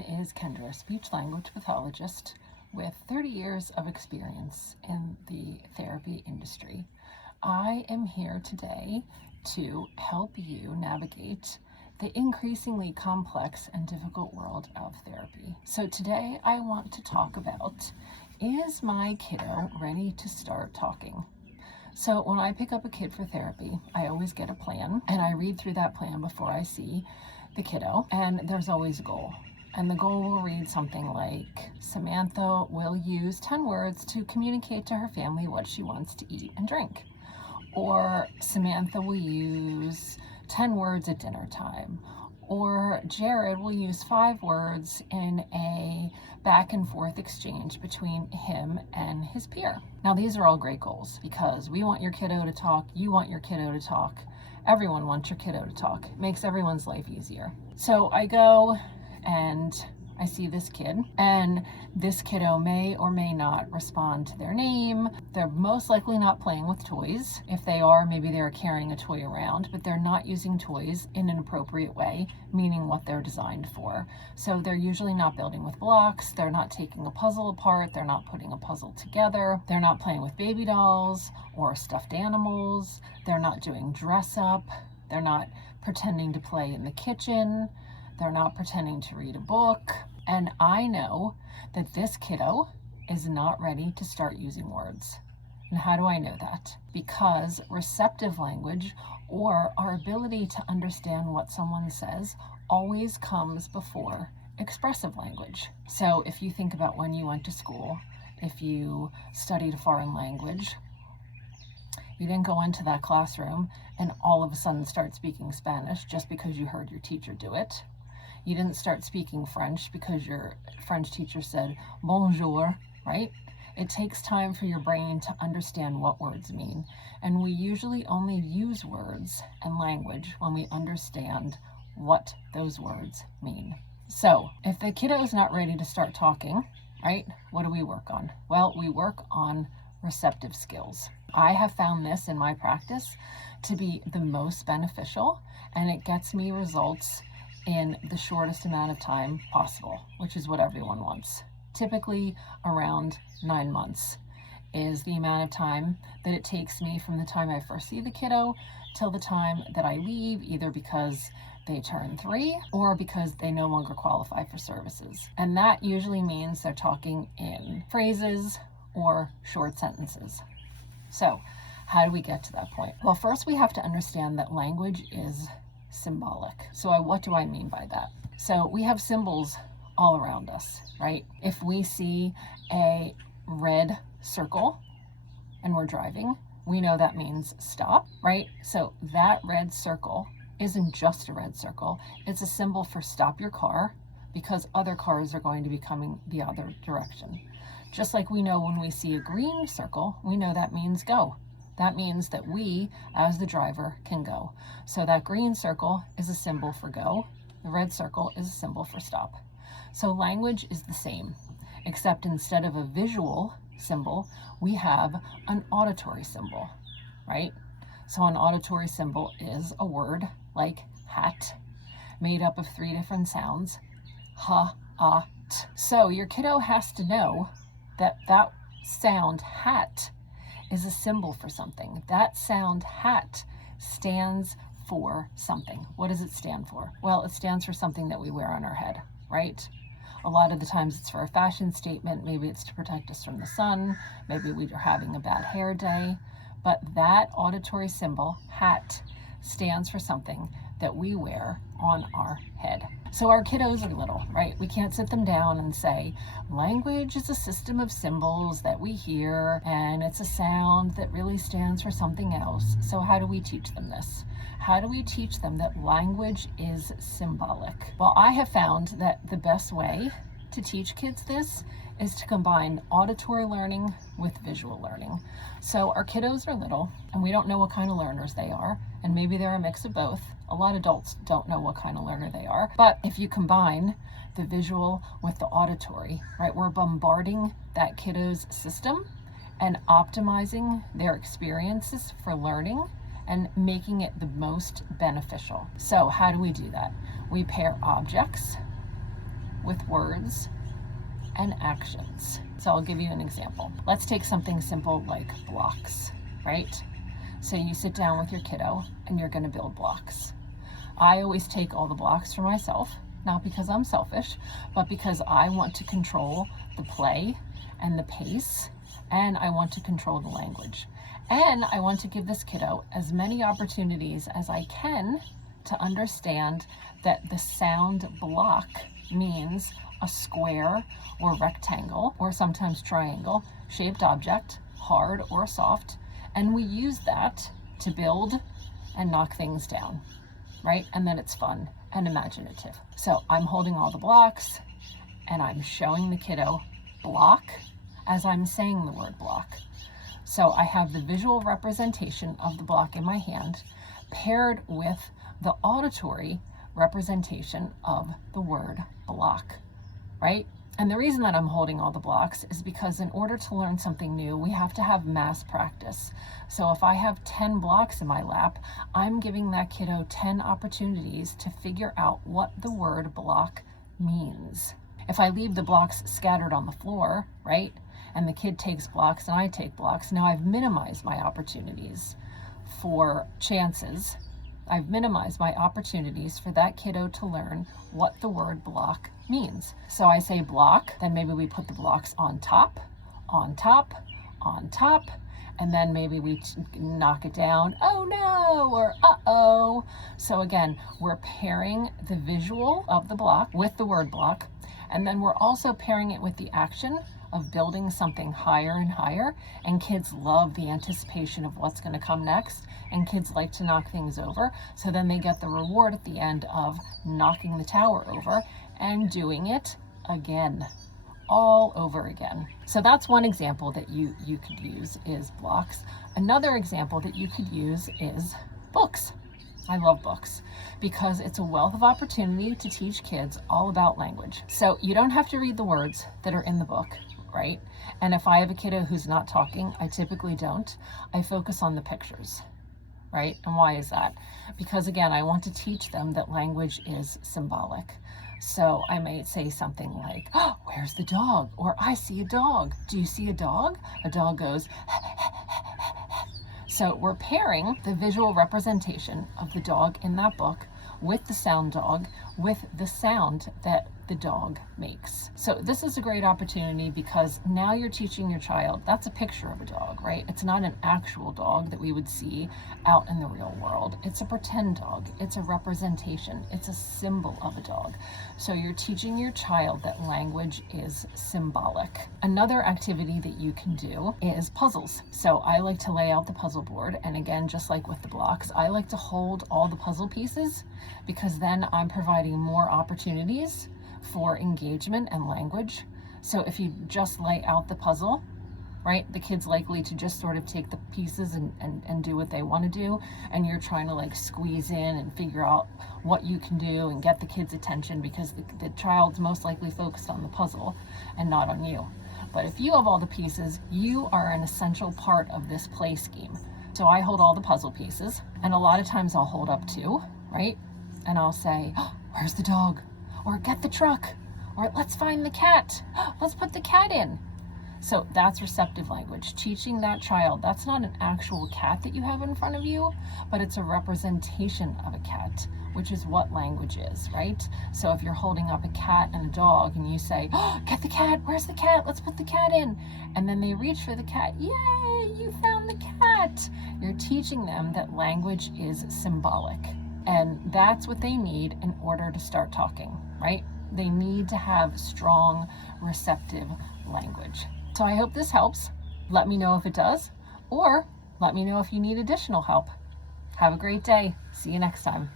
is Kendra, Speech-Language Pathologist with 30 years of experience in the therapy industry. I am here today to help you navigate the increasingly complex and difficult world of therapy. So today I want to talk about, is my kiddo ready to start talking? So when I pick up a kid for therapy, I always get a plan and I read through that plan before I see the kiddo, and there's always a goal. And the goal will read something like, Samantha will use 10 words to communicate to her family what she wants to eat and drink. Or Samantha will use 10 words at dinner time. Or Jared will use 5 words in a back and forth exchange between him and his peer. Now these are all great goals because we want your kiddo to talk, you want your kiddo to talk, everyone wants your kiddo to talk. It makes everyone's life easier. So I go and I see this kid, and this kiddo may or may not respond to their name. They're most likely not playing with toys. If they are, maybe they're carrying a toy around, but they're not using toys in an appropriate way, meaning what they're designed for. So they're usually not building with blocks, they're not taking a puzzle apart, they're not putting a puzzle together, they're not playing with baby dolls or stuffed animals, they're not doing dress up, they're not pretending to play in the kitchen, they're not pretending to read a book. And I know that this kiddo is not ready to start using words. And how do I know that? Because receptive language, or our ability to understand what someone says, always comes before expressive language. So if you think about when you went to school, if you studied a foreign language, you didn't go into that classroom and all of a sudden start speaking Spanish just because you heard your teacher do it. You didn't start speaking French because your French teacher said bonjour, right? It takes time for your brain to understand what words mean. And we usually only use words and language when we understand what those words mean. So if the kiddo is not ready to start talking, right, what do we work on? Well, we work on receptive skills. I have found this in my practice to be the most beneficial, and it gets me results in the shortest amount of time possible, which is what everyone wants. Typically around 9 months is the amount of time that it takes me from the time I first see the kiddo till the time that I leave, either because they turn 3 or because they no longer qualify for services. And that usually means they're talking in phrases or short sentences. So how do we get to that point? Well, first we have to understand that language is symbolic. So what do I mean by that? So we have symbols all around us, right? If we see a red circle and we're driving, we know that means stop, right? So that red circle isn't just a red circle. It's a symbol for stop your car because other cars are going to be coming the other direction. Just like we know when we see a green circle, we know that means go. That means that we, as the driver, can go. So that green circle is a symbol for go. The red circle is a symbol for stop. So language is the same, except instead of a visual symbol, we have an auditory symbol, right? So an auditory symbol is a word like hat, made up of 3 different sounds, ha, ah, t. So your kiddo has to know that that sound hat is a symbol for something. That sound hat stands for something. What does it stand for? Well, it stands for something that we wear on our head, right? A lot of the times it's for a fashion statement. Maybe it's to protect us from the sun. Maybe we are having a bad hair day. But that auditory symbol, hat, stands for something that we wear on our head. So our kiddos are little, right? We can't sit them down and say, language is a system of symbols that we hear, and it's a sound that really stands for something else. So how do we teach them this? How do we teach them that language is symbolic? Well, I have found that the best way to teach kids this is to combine auditory learning with visual learning. So our kiddos are little and we don't know what kind of learners they are, and maybe they're a mix of both. A lot of adults don't know what kind of learner they are, but if you combine the visual with the auditory, right, we're bombarding that kiddo's system and optimizing their experiences for learning and making it the most beneficial. So how do we do that? We pair objects with words and actions. So I'll give you an example. Let's take something simple like blocks, right? So you sit down with your kiddo and you're going to build blocks. I always take all the blocks for myself, not because I'm selfish, but because I want to control the play and the pace, and I want to control the language. And I want to give this kiddo as many opportunities as I can to understand that the sound block means a square or rectangle, or sometimes triangle, shaped object, hard or soft, and we use that to build and knock things down, right? And then it's fun and imaginative. So I'm holding all the blocks and I'm showing the kiddo block as I'm saying the word block. So I have the visual representation of the block in my hand paired with the auditory representation of the word block, right? And the reason that I'm holding all the blocks is because in order to learn something new, we have to have mass practice. So if I have 10 blocks in my lap, I'm giving that kiddo 10 opportunities to figure out what the word block means. If I leave the blocks scattered on the floor, right, and the kid takes blocks and I take blocks, now I've minimized my opportunities for chances. I've minimized my opportunities for that kiddo to learn what the word block means. So I say block, then maybe we put the blocks on top, on top, on top, and then maybe we knock it down, oh no, or uh-oh. So again, we're pairing the visual of the block with the word block, and then we're also pairing it with the action of building something higher and higher, and kids love the anticipation of what's going to come next, and kids like to knock things over, so then they get the reward at the end of knocking the tower over and doing it again, all over again. So that's one example that you could use is blocks. Another example that you could use is books. I love books because it's a wealth of opportunity to teach kids all about language. So you don't have to read the words that are in the book, right? And if I have a kiddo who's not talking, I typically don't. I focus on the pictures, right? And why is that? Because again, I want to teach them that language is symbolic. So I may say something like, oh, where's the dog? Or I see a dog. Do you see a dog? A dog goes, so we're pairing the visual representation of the dog in that book with the sound dog, with the sound that the dog makes. So this is a great opportunity because now you're teaching your child, that's a picture of a dog, right? It's not an actual dog that we would see out in the real world. It's a pretend dog. It's a representation. It's a symbol of a dog. So you're teaching your child that language is symbolic. Another activity that you can do is puzzles. So I like to lay out the puzzle board, and again, just like with the blocks, I like to hold all the puzzle pieces because then I'm providing more opportunities for engagement and language. So if you just lay out the puzzle, right, the kid's likely to just sort of take the pieces and do what they want to do, and you're trying to like squeeze in and figure out what you can do and get the kid's attention because the child's most likely focused on the puzzle and not on you. But if you have all the pieces, you are an essential part of this play scheme. So I hold all the puzzle pieces, and a lot of times I'll hold up two, right, and I'll say, oh, where's the dog? Or get the truck, or let's find the cat. Let's put the cat in. So that's receptive language. Teaching that child, that's not an actual cat that you have in front of you, but it's a representation of a cat, which is what language is, right? So if you're holding up a cat and a dog and you say, oh, get the cat, where's the cat? Let's put the cat in. And then they reach for the cat. Yay, you found the cat. You're teaching them that language is symbolic. And that's what they need in order to start talking, right? They need to have strong, receptive language. So I hope this helps. Let me know if it does, or let me know if you need additional help. Have a great day. See you next time.